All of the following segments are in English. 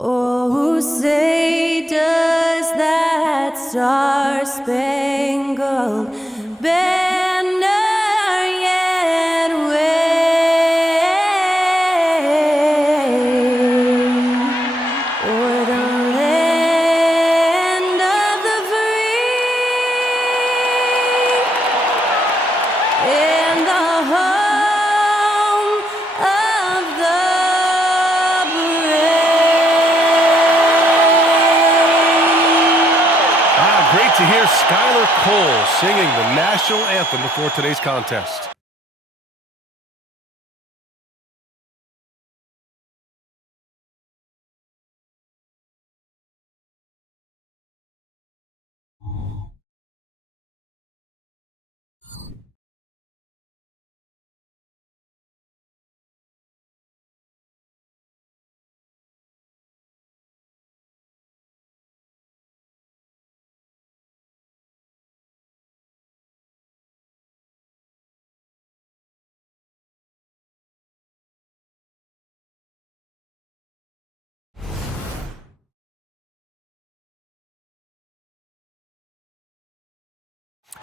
Oh, say does that star-spangled banner yet wave o'er the land of the free and the home of the Great to hear Skylar Cole singing the national anthem before today's contest.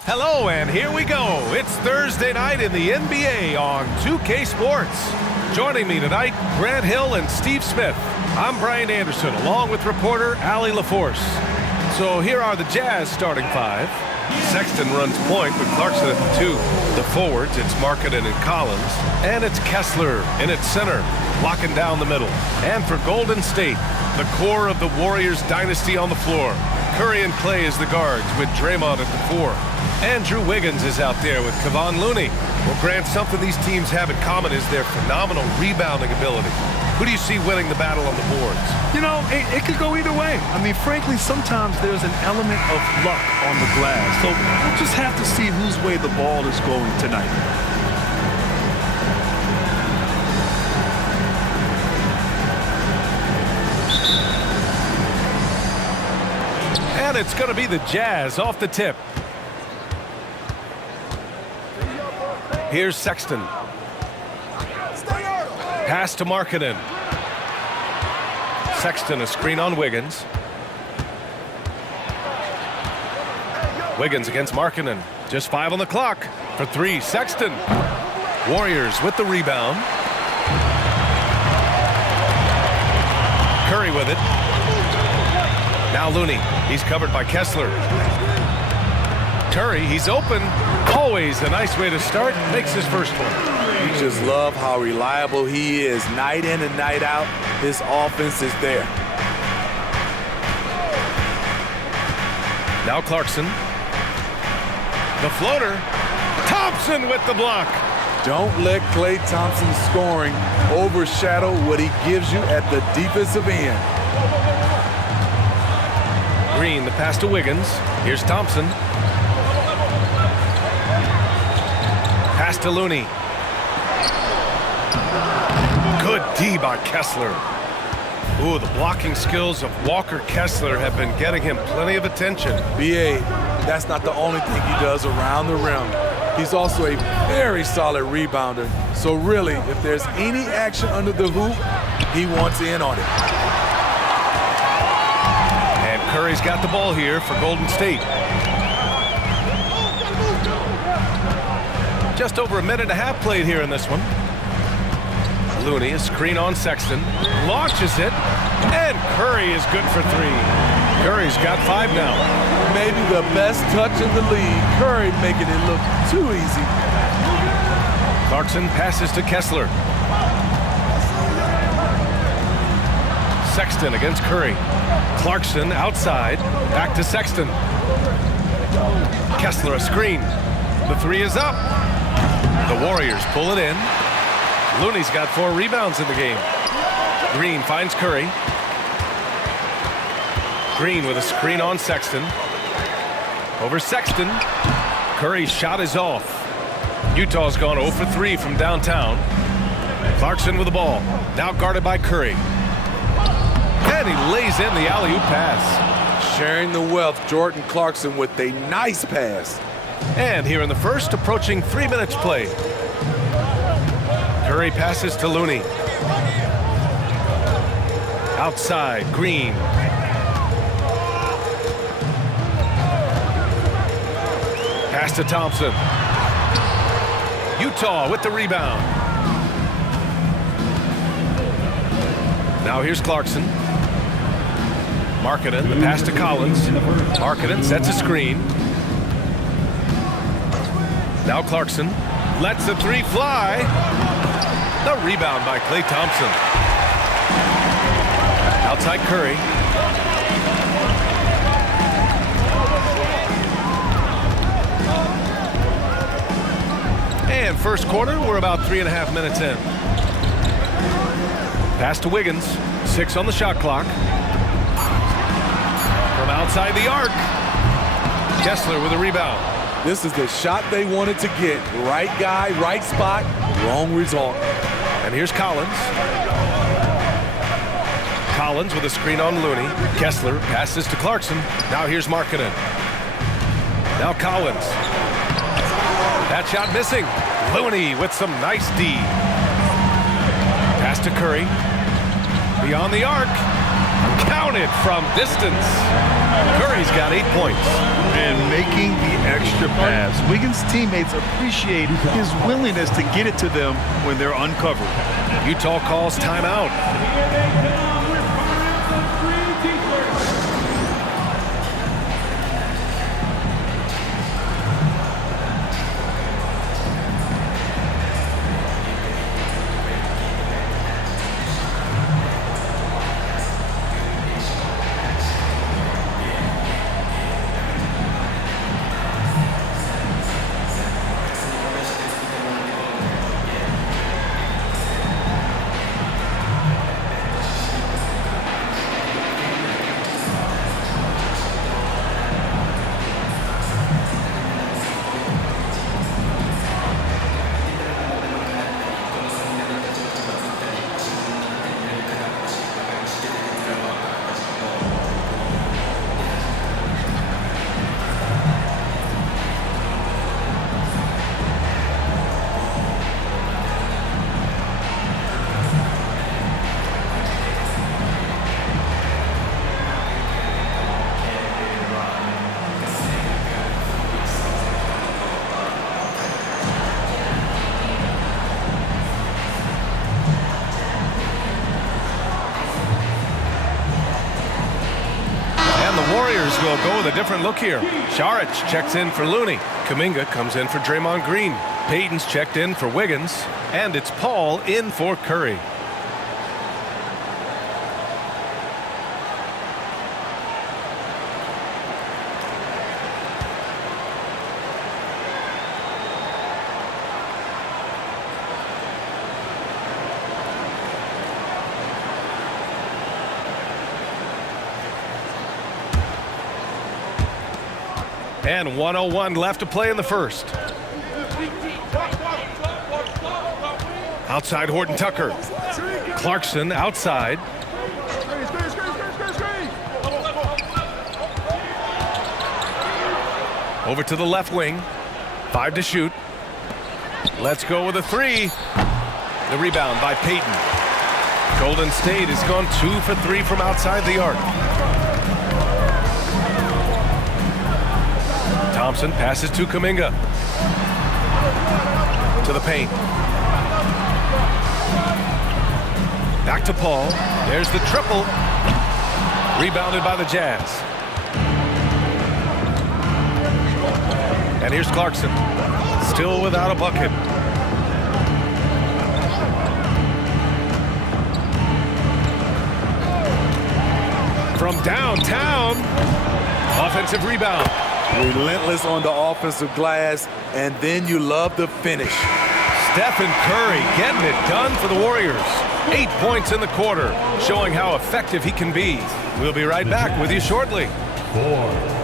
Hello, and here we go. It's Thursday night in the NBA on 2K Sports. Joining me tonight, Grant Hill and Steve Smith. I'm Brian Anderson, along with reporter Allie LaForce. So here are the Jazz starting five. Sexton runs point with Clarkson at the 2. The forwards, it's Markkanen and Collins. And it's Kessler in its center, locking down the middle. And for Golden State, the core of the Warriors dynasty on the floor. Curry and Clay as the guards with Draymond at the 4. Andrew Wiggins is out there with Kevon Looney. Well, Grant, something these teams have in common is their phenomenal rebounding ability. Who do you see winning the battle on the boards? You know, it could go either way. I mean, frankly, sometimes there's an element of luck on the glass. So we'll just have to see whose way the ball is going tonight. And it's going to be the Jazz off the tip. Here's Sexton. Pass to Markkanen. Sexton, a screen on Wiggins. Wiggins against Markkanen. Just 5 on the clock. For 3, Sexton. Warriors with the rebound. Curry with it. Now Looney. He's covered by Kessler. Curry, he's open. Always a nice way to start. Makes his first one. You just love how reliable he is. Night in and night out, his offense is there. Now Clarkson. The floater. Thompson with the block. Don't let Klay Thompson's scoring overshadow what he gives you at the defensive end. Green, the pass to Wiggins. Here's Thompson. Pass to Looney. Good D by Kessler. Ooh, the blocking skills of Walker Kessler have been getting him plenty of attention. B.A., that's not the only thing he does around the rim. He's also a very solid rebounder. So really, if there's any action under the hoop, he wants in on it. And Curry's got the ball here for Golden State. Just over a minute and a half played here in this one. Looney, a screen on Sexton, launches it, and Curry is good for 3. Curry's got 5 now. Maybe the best touch in the league. Curry making it look too easy. Clarkson passes to Kessler. Sexton against Curry. Clarkson outside, back to Sexton. Kessler a screen. The 3 is up. The Warriors pull it in. Looney's got 4 rebounds in the game. Green finds Curry. Green with a screen on Sexton. Over Sexton. Curry's shot is off. Utah's gone 0 for 3 from downtown. Clarkson with the ball. Now guarded by Curry. And he lays in the alley-oop pass. Sharing the wealth, Jordan Clarkson with a nice pass. And here in the first, approaching 3 minutes played. Curry passes to Looney. Outside, Green. Pass to Thompson. Utah with the rebound. Now here's Clarkson. Markkanen, the pass to Collins. Markkanen sets a screen. Now Clarkson lets the three fly. The rebound by Klay Thompson. Outside Curry. And first quarter, we're about 3.5 minutes in. Pass to Wiggins, 6 on the shot clock. From outside the arc, Kessler with a rebound. This is the shot they wanted to get. Right guy, right spot, wrong result. And here's Collins. Collins with a screen on Looney. Kessler passes to Clarkson. Now here's Markkanen. Now Collins. That shot missing. Looney with some nice D. Pass to Curry. Beyond the arc. Counted from distance. Curry's got 8 points. And making the extra pass. Wiggins' teammates appreciate his willingness to get it to them when they're uncovered. Utah calls timeout. Will go with a different look here. Saric checks in for Looney. Kuminga comes in for Draymond Green. Payton's checked in for Wiggins. And it's Paul in for Curry. And 1:01 left to play in the first. Outside Horton Tucker. Clarkson outside. Over to the left wing. 5 to shoot. Let's go with a 3. The rebound by Payton. Golden State has gone 2 for 3 from outside the arc. Thompson passes to Kuminga. To the paint. Back to Paul. There's the triple. Rebounded by the Jazz. And here's Clarkson. Still without a bucket. From downtown. Offensive rebound. Relentless on the offensive glass, and then you love the finish. Stephen Curry getting it done for the Warriors. 8 points in the quarter, showing how effective he can be. We'll be right back with you shortly. 4.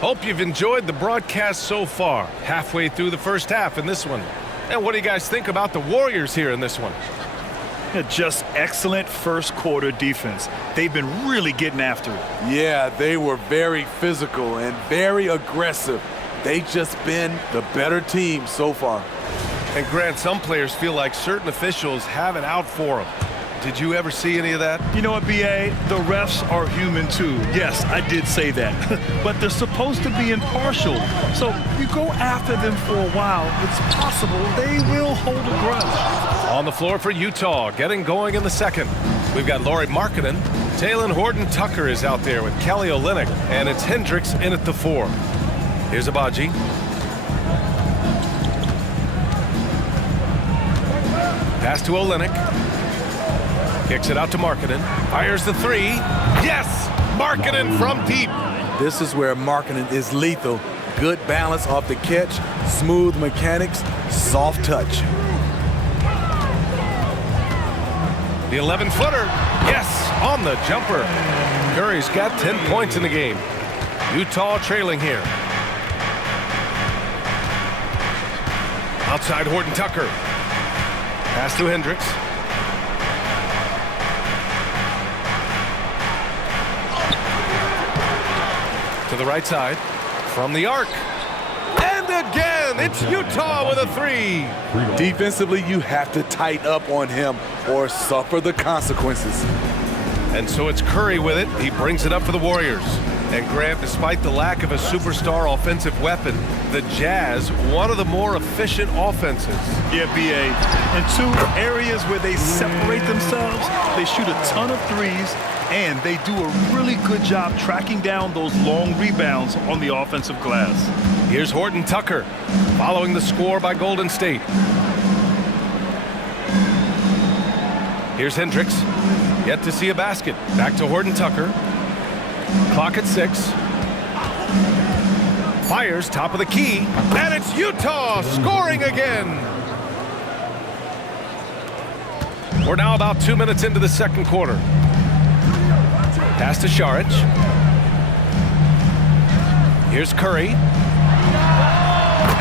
Hope you've enjoyed the broadcast so far. Halfway through the first half in this one. And what do you guys think about the Warriors here in this one? Yeah, just excellent first quarter defense. They've been really getting after it. Yeah, they were very physical and very aggressive. They've just been the better team so far. And Grant, some players feel like certain officials have it out for them. Did you ever see any of that? You know what, B.A.? The refs are human too. Yes, I did say that. But they're supposed to be impartial. So you go after them for a while, it's possible they will hold a grudge. On the floor for Utah, getting going in the second. We've got Lauri Markkanen. Talen Horton-Tucker is out there with Kelly Olynyk. And it's Hendricks in at the 4. Here's Agbaji. Pass to Olynyk. Kicks it out to Markkanen. Fires the 3. Yes! Markkanen from deep. This is where Markkanen is lethal. Good balance off the catch, smooth mechanics, soft touch. The 11-footer. Yes! On the jumper. Curry's got 10 points in the game. Utah trailing here. Outside Horton-Tucker. Pass to Hendricks. To the right side, from the arc. And again, it's Utah with a 3. Defensively, you have to tighten up on him or suffer the consequences. And so it's Curry with it. He brings it up for the Warriors. And Grant, despite the lack of a superstar offensive weapon, the Jazz, one of the more efficient offenses. Yeah, B.A. In 2 areas where they separate themselves, they shoot a ton of threes, and they do a really good job tracking down those long rebounds on the offensive glass. Here's Horton-Tucker, following the score by Golden State. Here's Hendricks, yet to see a basket. Back to Horton-Tucker. Clock at 6. Fires top of the key, and it's Utah scoring again. We're now about 2 minutes into the second quarter. Pass to Šarić. Here's Curry.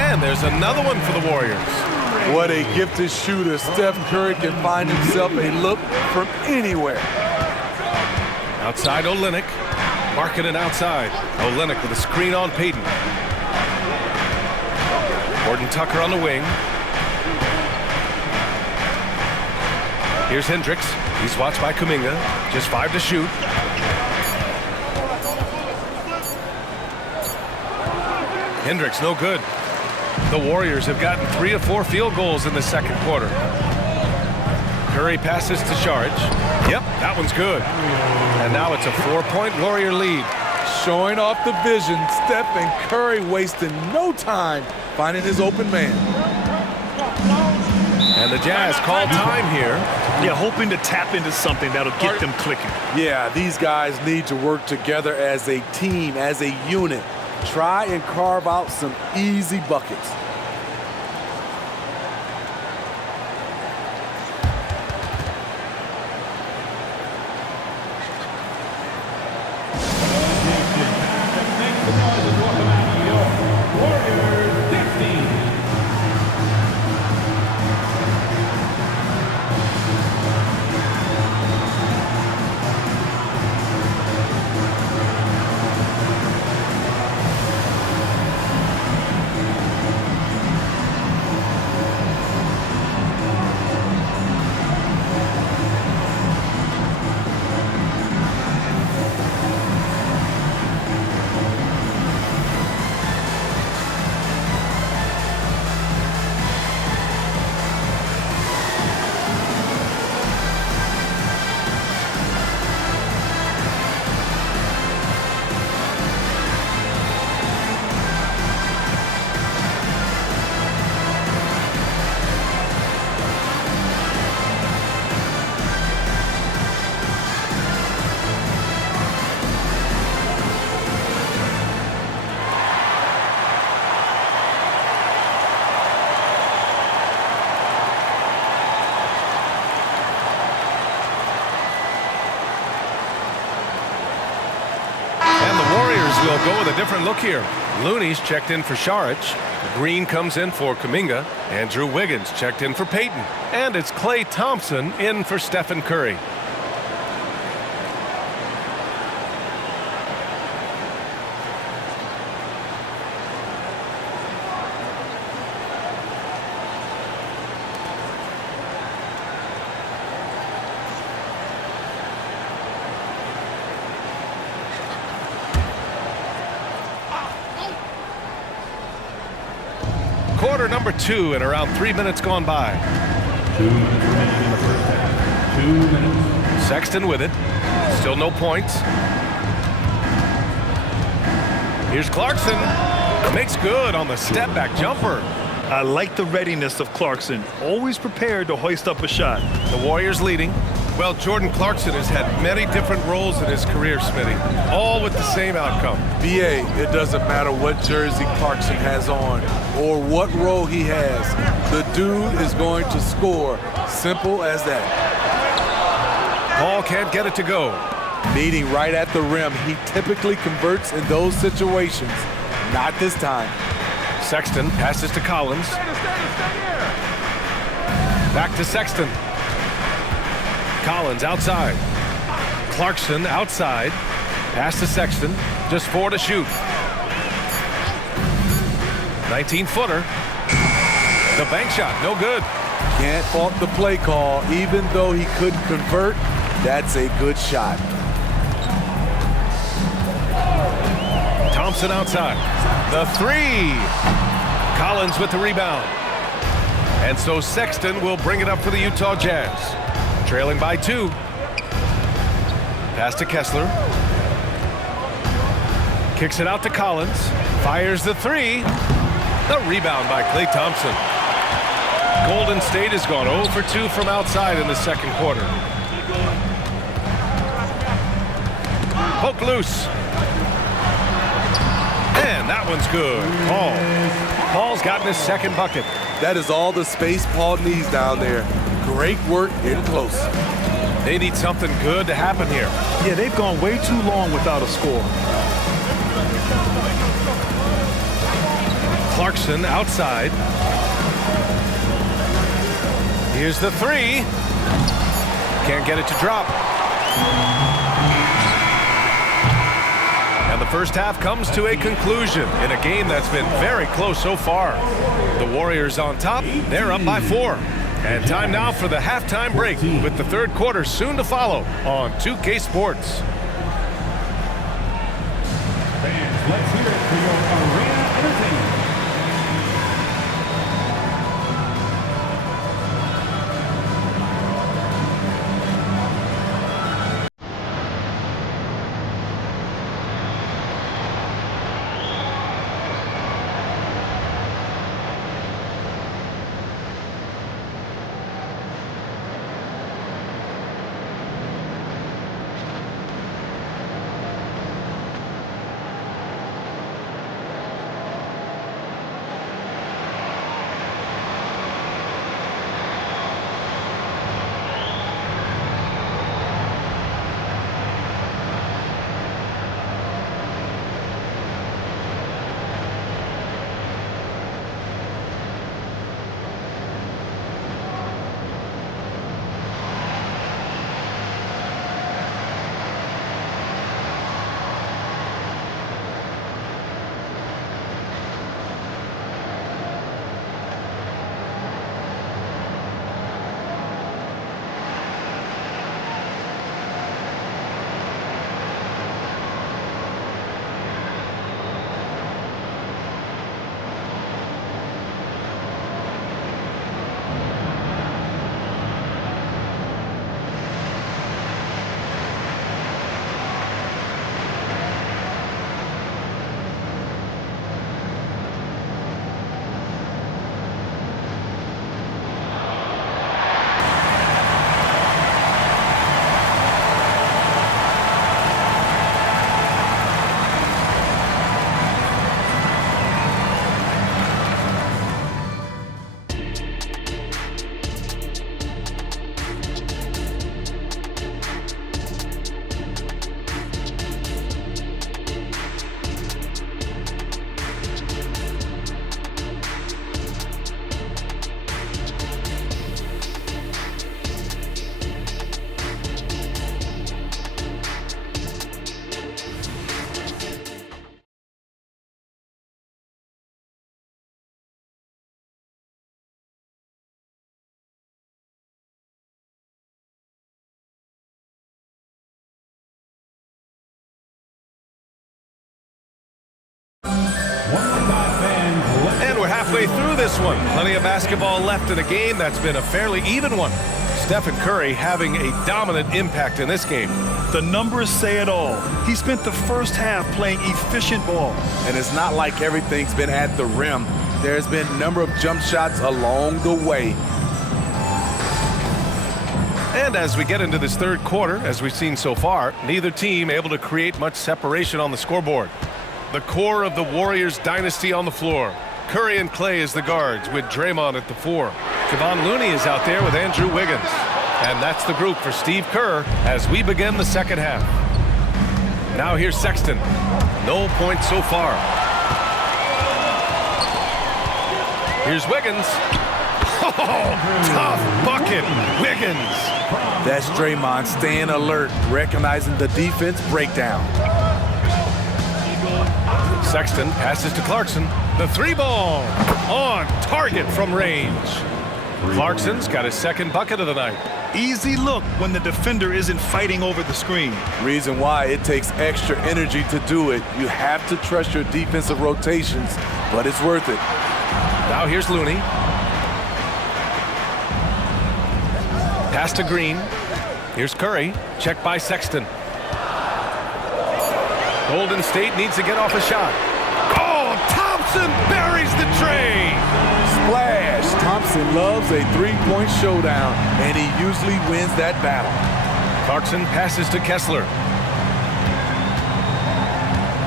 And there's another one for the Warriors. What a gifted shooter. Steph Curry can find himself a look from anywhere. Outside Olynyk. Markkanen outside. Olynyk with a screen on Payton. Horton-Tucker on the wing. Here's Hendricks. He's watched by Kuminga. Just 5 to shoot. Hendricks no good. The Warriors have gotten 3 of 4 field goals in the second quarter. Curry passes to Šarić. Yep, that one's good. And now it's a 4-point Warrior lead. Showing off the vision, Steph and Curry wasting no time finding his open man. And the Jazz call time here. Yeah, hoping to tap into something that'll get them clicking. Yeah, these guys need to work together as a team, as a unit. Try and carve out some easy buckets. go with a different look here. Looney's checked in for Saric. Green comes in for Kuminga. Andrew Wiggins checked in for Payton. And it's Klay Thompson in for Stephen Curry. Quarter number 2 and around 3 minutes gone by. 2 minutes remaining in the first half. 2 minutes. Sexton with it. Still no points. Here's Clarkson. Makes good on the step back jumper. I like the readiness of Clarkson. Always prepared to hoist up a shot. The Warriors leading. Well, Jordan Clarkson has had many different roles in his career, Smitty, all with the same outcome. BA, it doesn't matter what jersey Clarkson has on or what role he has. The dude is going to score. Simple as that. Paul can't get it to go. Meeting right at the rim, he typically converts in those situations. Not this time. Sexton passes to Collins. Back to Sexton. Collins outside. Clarkson outside. Pass to Sexton. Just 4 to shoot. 19-footer. The bank shot, no good. Can't fault the play call. Even though he couldn't convert, that's a good shot. Thompson outside. The 3. Collins with the rebound. And so Sexton will bring it up for the Utah Jazz. Trailing by 2. Pass to Kessler. Kicks it out to Collins. Fires the 3. The rebound by Klay Thompson. Golden State has gone 0 for 2 from outside in the second quarter. Poke loose. And that one's good. Paul's gotten his second bucket. That is all the space Paul needs down there. Great work in close. They need something good to happen here. Yeah, they've gone way too long without a score. Clarkson outside. Here's the 3. Can't get it to drop. And the first half comes to a conclusion in a game that's been very close so far. The Warriors on top. They're up by 4. And time now for the halftime break with the third quarter soon to follow on 2K Sports. Fans, let's hear it for your arena entertainment. 105 fans left. And we're halfway through this one. Plenty of basketball left in a game that's been a fairly even one. Stephen Curry having a dominant impact in this game. The numbers say it all. He spent the first half playing efficient ball. And it's not like everything's been at the rim. There's been a number of jump shots along the way. And as we get into this third quarter, as we've seen so far, neither team able to create much separation on the scoreboard. The core of the Warriors dynasty on the floor. Curry and Clay as the guards with Draymond at the 4. Kevon Looney is out there with Andrew Wiggins. And that's the group for Steve Kerr as we begin the second half. Now here's Sexton. No points so far. Here's Wiggins. Oh, tough bucket. Wiggins. That's Draymond staying alert, recognizing the defense breakdown. Sexton passes to Clarkson. The 3-ball on target from range. Clarkson's got his second bucket of the night. Easy look when the defender isn't fighting over the screen. Reason why it takes extra energy to do it. You have to trust your defensive rotations, but it's worth it. Now here's Looney. Pass to Green. Here's Curry. Checked by Sexton. Golden State needs to get off a shot. Oh, Thompson buries the tray. Splash! Thompson loves a three-point showdown, and he usually wins that battle. Clarkson passes to Kessler.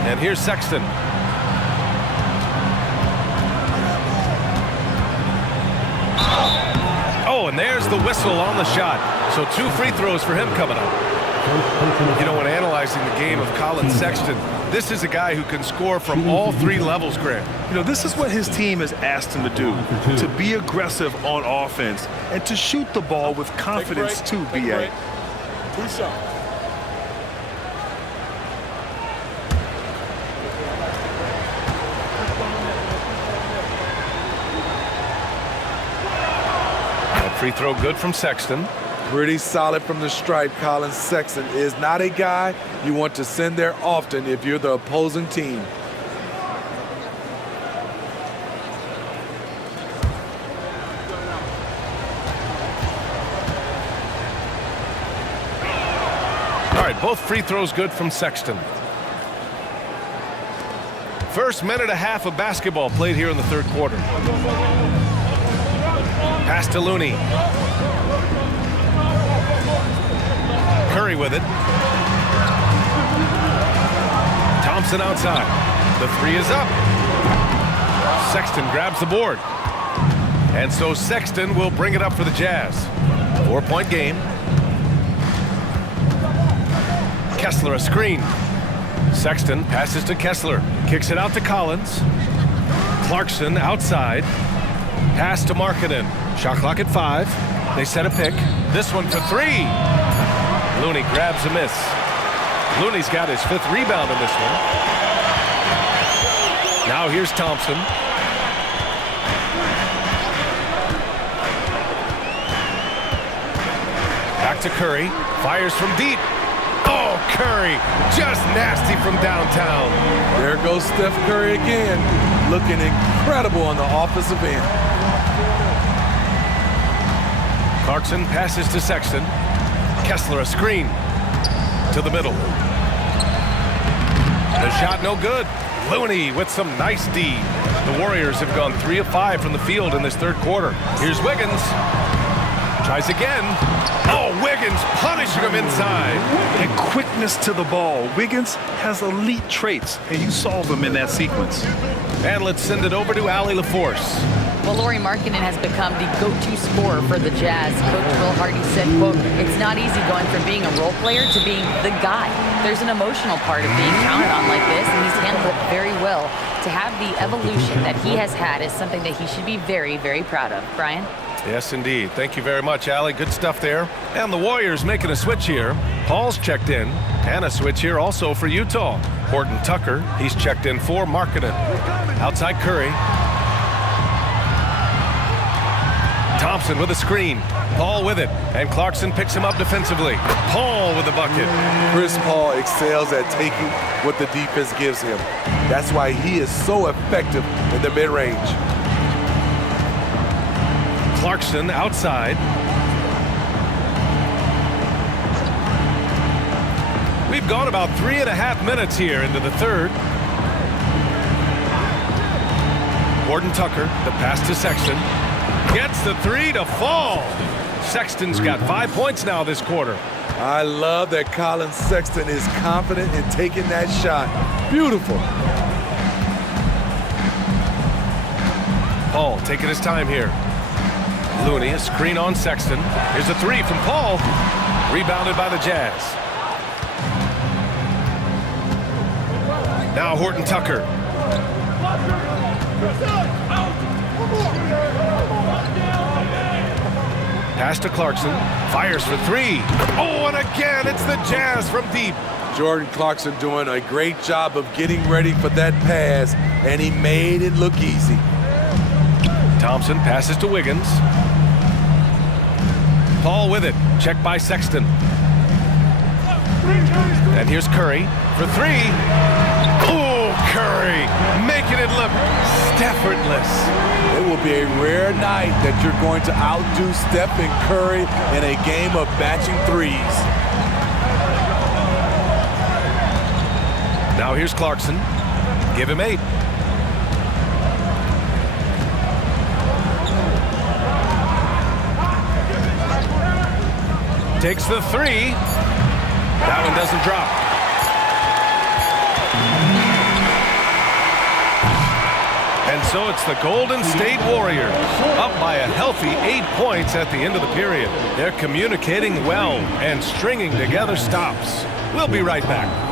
And here's Sexton. Oh, and there's the whistle on the shot. So 2 free throws for him coming up. You know, when analyzing the game of Colin Sexton, this is a guy who can score from all 3 levels, Grant. You know, this is what his team has asked him to do, to be aggressive on offense and to shoot the ball with confidence too, B.A. 2 shots. That free throw good from Sexton. Pretty solid from the stripe. Colin Sexton is not a guy you want to send there often if you're the opposing team. All right, both free throws good from Sexton. First minute and a half of basketball played here in the third quarter. Pass to Looney. Curry with it. Thompson outside. The 3 is up. Sexton grabs the board. And so Sexton will bring it up for the Jazz. 4-point game. Kessler a screen. Sexton passes to Kessler. Kicks it out to Collins. Clarkson outside. Pass to Markkanen. Shot clock at 5. They set a pick. This one for 3. Looney grabs a miss. Looney's got his 5th rebound in this one. Now here's Thompson. Back to Curry. Fires from deep. Oh, Curry. Just nasty from downtown. There goes Steph Curry again. Looking incredible on the offensive end. Clarkson passes to Sexton. Kessler a screen to the middle. The shot no good. Looney with some nice D. The Warriors have gone 3 of 5 from the field in this third quarter. Here's Wiggins. Tries again. Oh, Wiggins punishing him inside. And quickness to the ball. Wiggins has elite traits, and you saw them in that sequence. And let's send it over to Allie LaForce. Well, Lauri Markkanen has become the go-to scorer for the Jazz. Coach Will Hardy said, quote, "It's not easy going from being a role player to being the guy. There's an emotional part of being counted on like this, and he's handled it very well. To have the evolution that he has had is something that he should be very, very proud of." Brian? Yes, indeed. Thank you very much, Allie. Good stuff there. And the Warriors making a switch here. Paul's checked in. And a switch here also for Utah. Horton Tucker, he's checked in for Markkanen. Outside Curry. Thompson with a screen. Paul with it. And Clarkson picks him up defensively. Paul with the bucket. Chris Paul excels at taking what the defense gives him. That's why he is so effective in the mid-range. Clarkson outside. We've gone about 3.5 minutes here into the third. Horton Tucker, the pass to Sexton. Gets the three to fall. Sexton's got 5 points now this quarter. I love that Colin Sexton is confident in taking that shot. Beautiful. Paul taking his time here. Looney, a screen on Sexton. Here's a three from Paul. Rebounded by the Jazz. Now Horton Tucker. Pass to Clarkson. Fires for three. Oh, and again, it's the Jazz from deep. Jordan Clarkson doing a great job of getting ready for that pass, and he made it look easy. Thompson passes to Wiggins. Paul with it. Check by Sexton. And here's Curry for three. Oh, Curry making it look effortless. It will be a rare night that you're going to outdo Stephen Curry in a game of batching threes. Now here's Clarkson. Give him 8. Takes the three. That one doesn't drop. And so it's the Golden State Warriors up by a healthy 8 points at the end of the period. They're communicating well and stringing together stops. We'll be right back.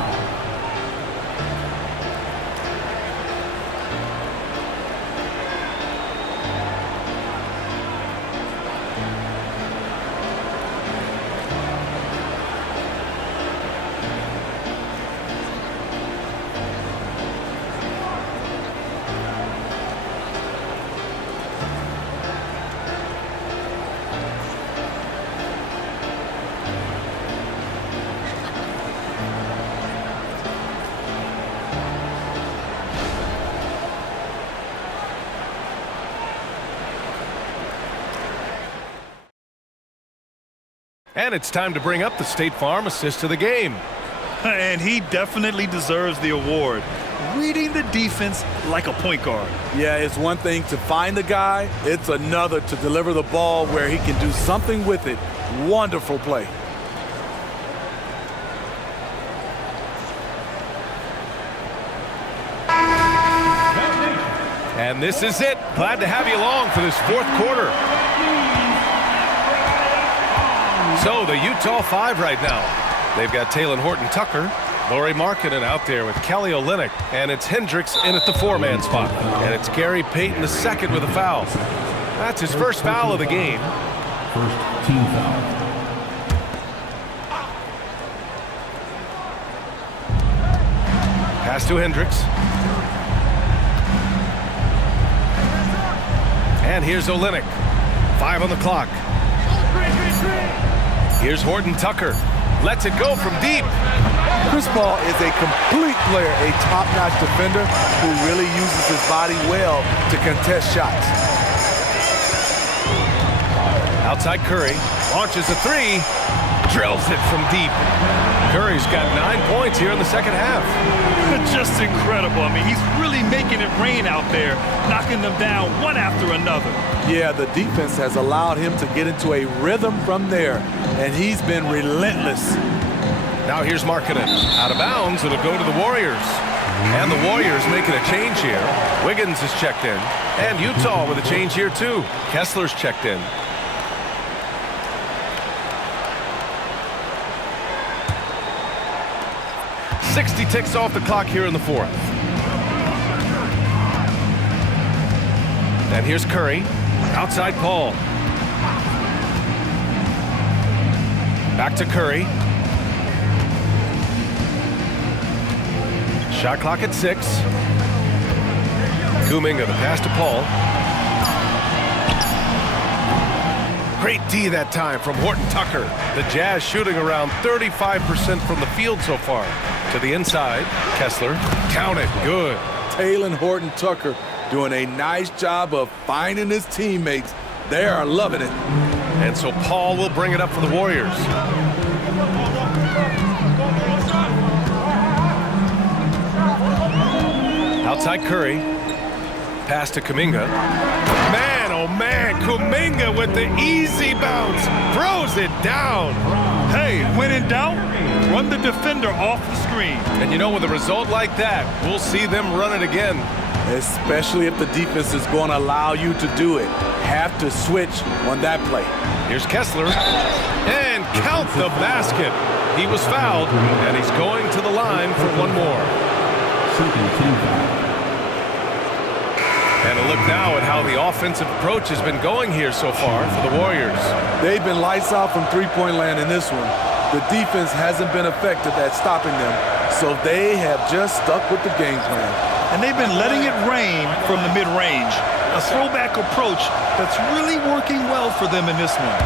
And it's time to bring up the State Farm assist of the game. And he definitely deserves the award. Reading the defense like a point guard. Yeah, it's one thing to find the guy. It's another to deliver the ball where he can do something with it. Wonderful play. And this is it. Glad to have you along for this fourth quarter. So the Utah 5 right now. They've got Talen Horton Tucker, Lauri Markkanen out there with Kelly Olynyk, and it's Hendricks in at the 4-man spot. And it's Gary Payton II with a foul. That's his first foul of the game. First team foul. Pass to Hendricks. And here's Olynyk. 5 on the clock. Here's Horton Tucker. Lets it go from deep. Chris Paul is a complete player, a top-notch defender who really uses his body well to contest shots. Outside Curry. Launches a three. Drills it from deep. Curry's got 9 points here in the second half. Just incredible. I mean, he's really making it rain out there, knocking them down one after another. Yeah, the defense has allowed him to get into a rhythm from there, and he's been relentless. Now here's Markkanen. Out of bounds, it'll go to the Warriors. And the Warriors making a change here. Wiggins is checked in. And Utah with a change here too. Kessler's checked in. .60 ticks off the clock here in the fourth. And here's Curry. Outside Paul. Back to Curry. Shot clock at 6. Kuminga, the pass to Paul. Great D that time from Horton Tucker. The Jazz shooting around 35% from the field so far. To the inside, Kessler. Count it, good. Taylor Horton Tucker doing a nice job of finding his teammates. They are loving it. And so Paul will bring it up for the Warriors. Outside Curry. Pass to Kuminga. Man, oh man, Kuminga with the easy bounce. Throws it down. Hey, when in doubt, run the defender off the screen. And you know, with a result like that, we'll see them run it again. Especially if the defense is going to allow you to do it. Have to switch on that play. Here's Kessler. And count the basket. He was fouled, and he's going to the line for one more. Second team foul. And a look now at how the offensive approach has been going here so far for the Warriors. They've been lights out from three-point land in this one. The defense hasn't been effective at stopping them, so they have just stuck with the game plan. And they've been letting it rain from the mid-range. A throwback approach that's really working well for them in this one.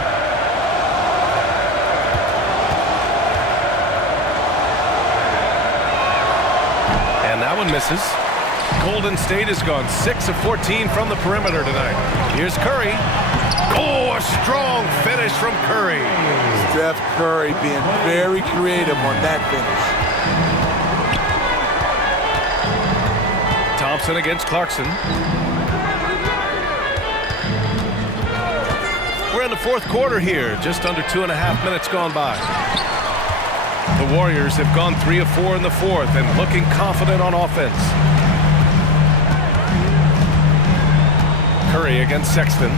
And that one misses. Golden State has gone 6 of 14 from the perimeter tonight. Here's Curry. Oh, a strong finish from Curry. Steph Curry being very creative on that finish. Thompson against Clarkson. We're in the fourth quarter here, just under 2.5 minutes gone by. The Warriors have gone 3 of 4 in the fourth and looking confident on offense. Curry against Sexton.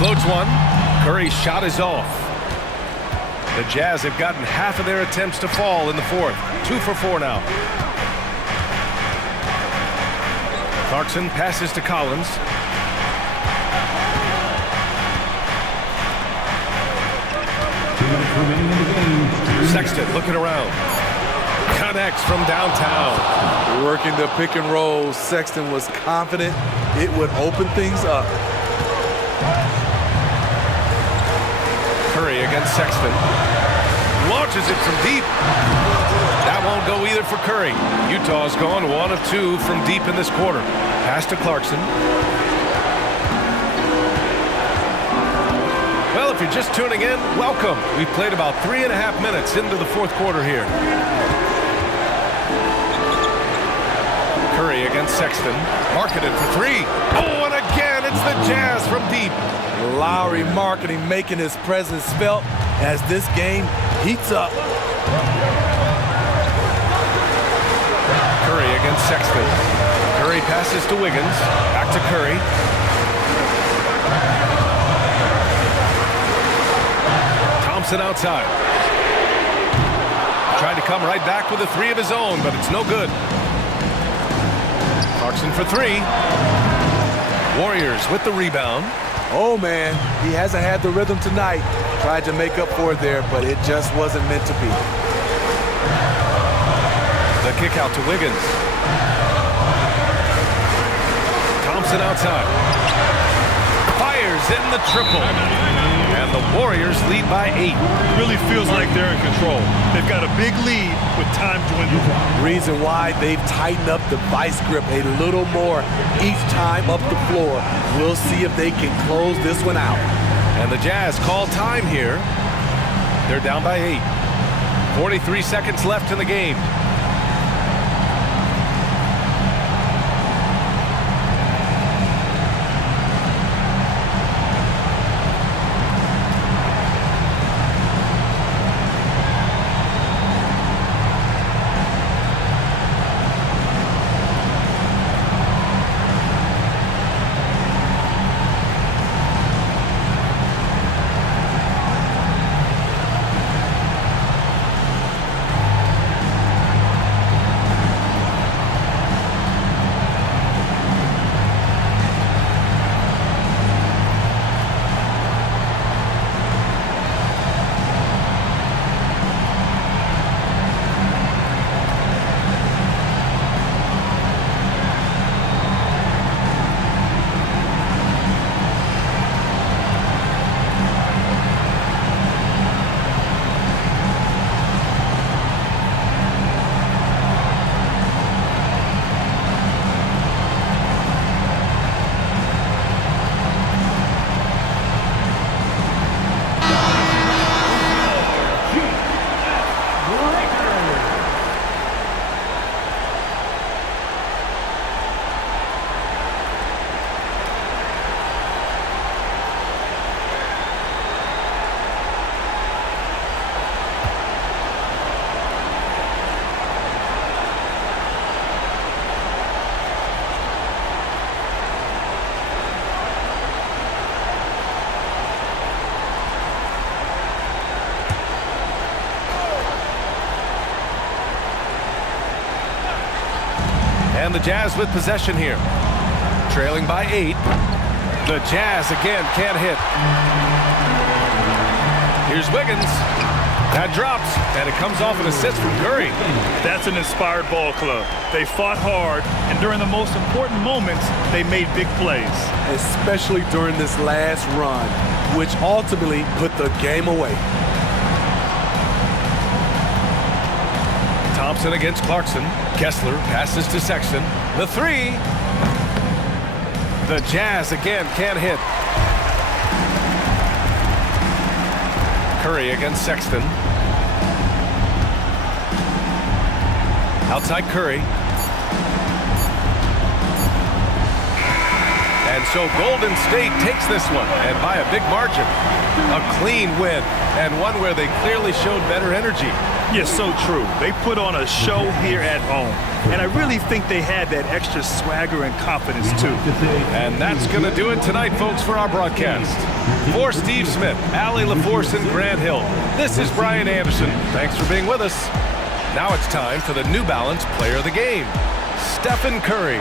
Floats one. Curry's shot is off. The Jazz have gotten half of their attempts to fall in the fourth. 2 for 4 now. Clarkson passes to Collins. Remaining in the game. Sexton looking around. Connects from downtown. Working the pick and roll, Sexton was confident it would open things up. Curry against Sexton. Launches it from deep. That won't go either for Curry. Utah's gone 1 of 2 from deep in this quarter. Pass to Clarkson. Well, if you're just tuning in, welcome. We've played about 3.5 minutes into the fourth quarter here. Curry against Sexton. Marketed for 3. Oh, and again, it's the Jazz from deep. Lowry marketing making his presence felt as this game heats up. Curry against Sexton. Curry passes to Wiggins. Back to Curry. Thompson outside. Tried to come right back with a 3 of his own, but it's no good. Clarkson for 3. Warriors with the rebound. Oh man, he hasn't had the rhythm tonight. Tried to make up for it there, but it just wasn't meant to be. The kick out to Wiggins. Thompson outside. Fires in the triple. And the Warriors lead by 8. It really feels like they're in control. They've got a big lead with time dwindling. Reason why they've tightened up the vice grip a little more each time up the floor. We'll see if they can close this one out. And the Jazz call time here. They're down by 8. 43 seconds left in the game. the Jazz with possession here. Trailing by 8. The Jazz again can't hit. Here's Wiggins. That drops, and it comes off an assist from Curry. That's an inspired ball club. They fought hard, and during the most important moments, they made big plays. Especially during this last run, which ultimately put the game away. Thompson against Clarkson. Kessler passes to Sexton. The 3. The Jazz again can't hit. Curry against Sexton. Outside Curry. And so Golden State takes this one, and by a big margin. A clean win, and one where they clearly showed better energy. Yes, so true. They put on a show here at home. And I really think they had that extra swagger and confidence, too. And that's going to do it tonight, folks, for our broadcast. For Steve Smith, Allie LaForce, and Grant Hill, this is Brian Anderson. Thanks for being with us. Now it's time for the New Balance Player of the Game, Stephen Curry.